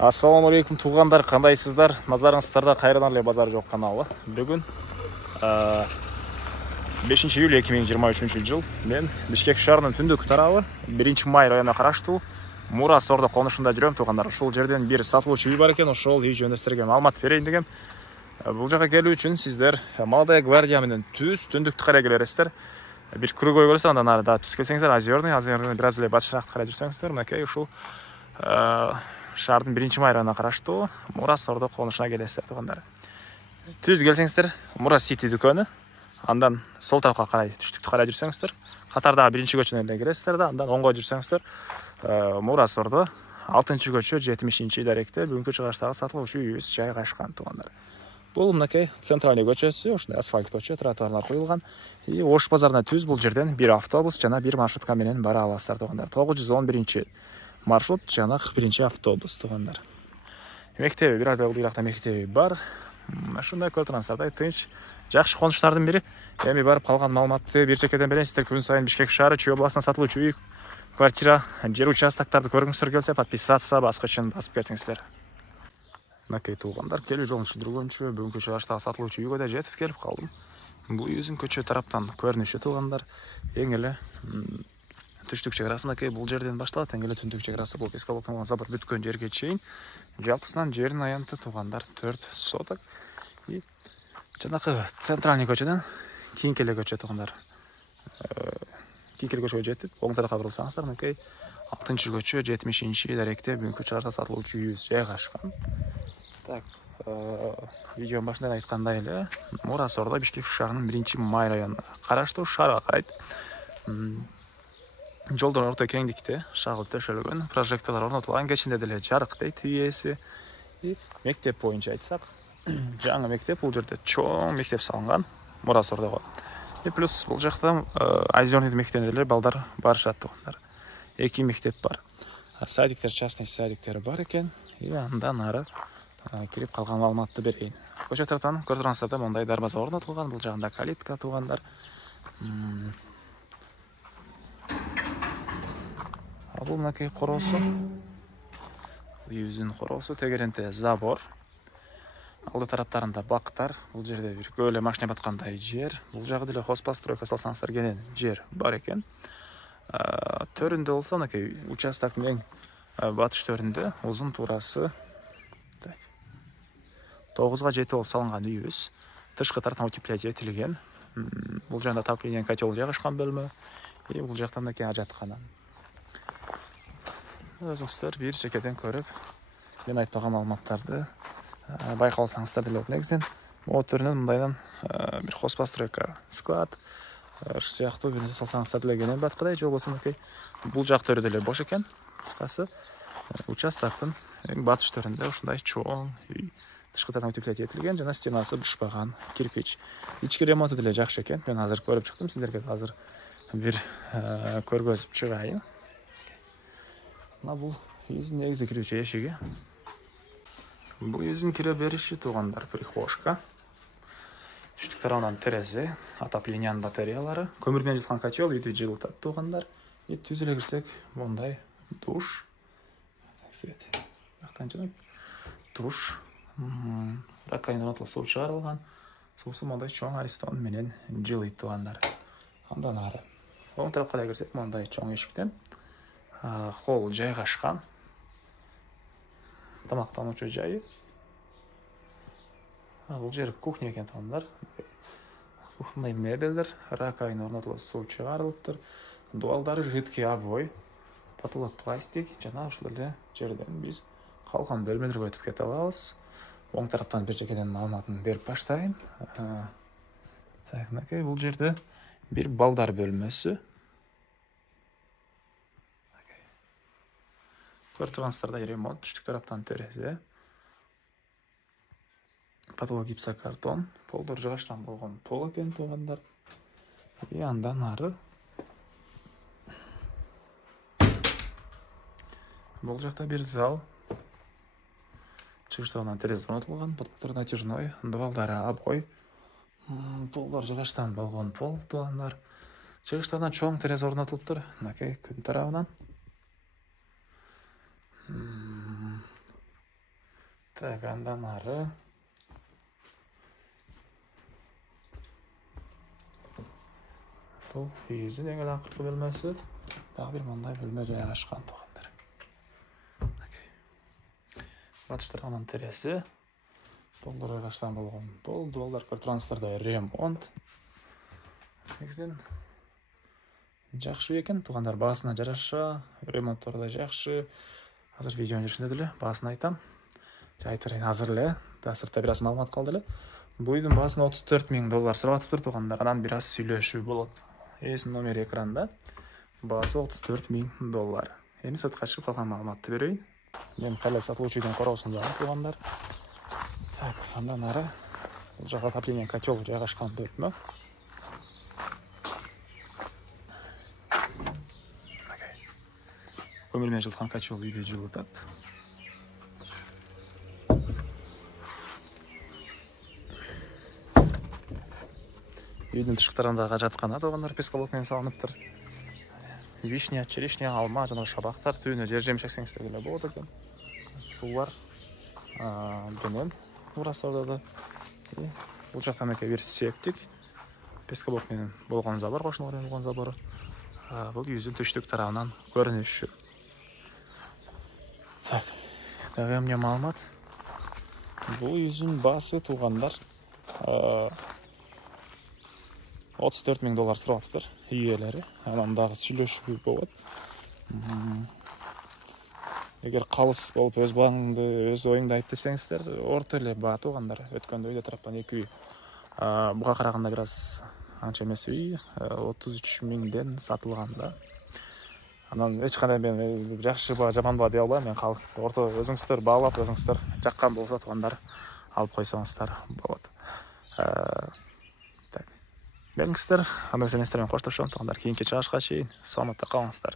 Ассаламу алейкум туғандар, қандайсыздар? Назарыңыздарда Қайран Али базар жоқ каналы. Бүгін 5 июль 2023 жыл. Мен Бишкек шаарынын түндүк тарабы 1 май районуна караштуу Мурас ордо конушунда жүрөм туғандар. Ушул жерден бир сатылуучу үй бар экен, ошол үй жөнүндө сиздерге маалымат берейин дегем. Бул жака келүү үчүн сиздер Молодая гвардия менен түндүктү карай келесиздер. Бир кругой көрсө, андан ары да түз келсеңиздер, Озерный бираз эле батыш жакты карай жүрсөңүздөр, мынакей ушул шаардын 1 май районуна караштуу Мурас ордо конушуна келесиздер туғандар. Түз келсеңиздер, Мурас Сити дүкөнү, андан сол тарапка карай түштүктү карай жүрсөңүздөр, катардагы 1 көчөнөн эле киресиздер да, андан оңго жүрсөңүздөр, Мурас ордо 6 көчө 70 даректе бүгүнкү чыгыштагы сатылуучу үйүбүз жайгашкан туғандар. Бул мынакей центральный көчөсү, ушундай асфальт көчө, тротуарлар коюлган. Ош базарына түз бул жерден бир автобус жана бир маршрутка менен бара аласыздар туғандар. 911 маршрут жана 41 автобус туғандар. Мектеби бираз эле биракта мектеби бар. Ушундай көрүп турасыздар, тынч, жакшы конуштардын бири. Эми барып калган маалыматты бир чекеден берейин. Сиздер күн сайын Бишкек шаары Чүй областына сатылуучу үй, квартира, жер участоктарды көргүңүздөр келсе, подписаться баскычын басып кетиңиздер. Мынакей туғандар, келүү жолун түшүндүргөнчү бүгүнкү чыгыштагы сатылуучу үйгө да жетип келип калдым. Бул үйүбүздүн көчө тараптан көрүнүшү туғандар. Эң эле түштүк чек арасы мынакей бул жерден башталат, эң эле түндүк чек арасы бул эскалатор забор бүткөн жерге чейин. Жалпысынан жердин аянты туғандар 4 соток. Жанакы центральный көчөдөн кийинки эле көчө туғандар. Кийинки көчөгө жетип, оң тарапка бурулсаңыздар, мынакей 6 көчө 70 даректе бүгүнкү чыгышта сатылуучу үйүбүз жайгашкан. Так, видеонун башында айткандай эле, Мурас ордо Бишкек шаарынын 1 май районуна караштуу шаарга карайт. Жолдон орто кеңдикте шагыл төшөлгөн, прожекторлор орнотулган, кечинде деле жарык дейт үй ээси. Мектеп боюнча айтсак, жаңы мектеп, бул жерде чоң мектеп салынган Мурас ордого. Плюс бул жакта Озерный мектебинде деле балдар барышат туғандар. 2 мектеп бар. Садиктер, частный садиктер бар экен. Андан ары кирип калган маалыматты берейин. Көчө тараптан көрүп турасыздар, мындай дарбаза орнотулган, бул жагында калитка туғандар. Бул мынакей короосу. Үйүбүздүн короосу, тегеренте забор. Алды тараптарында бактар, бул жерде бир көп эле машина баткандай жер. Бул жагы деле хозпостройка салсаңыздар кенен жер бар экен. Төрүндө болсо мынакей участоктун эң батыш төрүндө узун туурасы 9га 7 болуп салынган үйүбүз. Тышкы тараптан утепление этилген. Бул жагында отопление котел жайгашкан бөлмө. Бул жактан мынакей ажаткана. Өзүңүздөр бир чекеден көрүп, мен айтпаган маалыматтарды байкалсаңыздар деле болот. Негизинен могу төрүнөн мындайдан бир хозпостройка, склад сыяктуу бир нерсе салсаңыздар деле кенен баткыдай, же болбосо мынакей бул жак төрү деле бош экен. Кыскасы, участоктун эң батыш төрүндө ушундай чоң үй. Тышкы тараптан утепление этилген жана стенасы бышпаган кирпич. Ички ремонту деле жакшы экен. Мен азыр көрүп чыктым, сиздерге азыр бир көргөзүп чыгайын. Бул үйүбүздүн негизи кирүүчү эшиги. Бул үйүбүздүн кире бериши туғандар, прихожка. Түштүк тарабынан терезе, отоплениянын батареялары, көмүр менен жылыткан котел үйдү жылытат туғандар. Түз эле кирсек, мындай душ. Свет. Жактан жана душ. Раковина орнотулуп, суу чыгарылган. Суусу мындай чоң аристон менен жылыйт туғандар. Андан ары. Оң тарапка да кирсек, мындай чоң эшиктен холл жайгашкан. Тамактануучу жайы. Бул жер кухня экен туғандар. Кухонный мебелдер, раковина орнотулуп, суу чыгарылыптыр. Дуалдары жидкий обой, потолок пластик, жана ушул эле жерден биз калган бөлмөлөргө өтүп кете алабыз. Оң тараптан бир чекеден маалыматын берип баштайын. Мынакей бул жерде бир балдар бөлмөсү. Көрүп тургансыздардай ремонт, түштүк тараптан терезе. Потолок гипсокартон, полдор жыгачтан болгон пол экен туғандар. Андан ары бул жакта бир зал. Чыгыш тарабынан терезе орнотулган, потолоктор натяжной, дубалдары обой. Полдор жыгачтан болгон пол туғандар. Чыгыш тарабынан чоң терезе орнотулуптур. Мынакей күн тарабынан. Так, андан ары. Бұл үйіздің ең ақырғы бөлмесі. Тағы бір мындай бөлме жай ашқан туғандар. Батыш тарапынан тересі. Бұл ағаштан болған. Бұл дуалдар көріп тұрғансыздар да ремонт. Негізінен жақсы екен туғандар, басына жараша, ремонттары да жақсы. Азыр видеоны жүрсінде ділі, басын айтам. Жайтырын азырлы, да сыртта біраз малымат қалды лі. Бұл үйдің басына $34,000 сұратып тұр туғандар, анан біраз сөйлешу болады. Есін номер экранда, басы $34,000. Ені сатқа шығып қалған малыматты берейін. Мен қалай сатылушы үйдің қораусында туғандар. Так, андан ары, бұл жаққа отопление котел жайғашқан бөлімі. Көмірмен жылытқан котел үйде жылытады. Үйдің тышқықтарындағы жатқан атоғандар пескалокмен салынып тұр. Вишня, черешня, алма, жаңағы шабақтар түйіні жер жемшек сеңістергелі болады екен. Сулар дөнен урасаудады. Бұл жақтан әке бір септік. Пескалокмен болған забар, қошынлармен болған забары. Бұл үйіздің түштік тарауынан көрініші. Так, дәғе мне малымат. Бұл үйіздің басы туғандар $34,000 сұратыптыр иелері. Анандағы сөйлешу болады. Егер қалыс болып өз бағыңды, өз ойыңды айт десеңіздер, ортөлі баға туғандар. Өткенде үйде тұраппан 2 үй. Бұға қарағанда біраз анша емес үй, 33,000-ден сатылғанда. Анан ешқандай мен жақсы ба, жаман ба дей албаймын. Мен қалыс орта өзіңіздер бағалап, өзіңіздер жаққан болса туғандар алып қойсаңыздар болады. Так. Белгісіздер, амел семестермен қоштап шығын туғандар. Кейінгі чағашқа шейін саламатта қалыңыздар.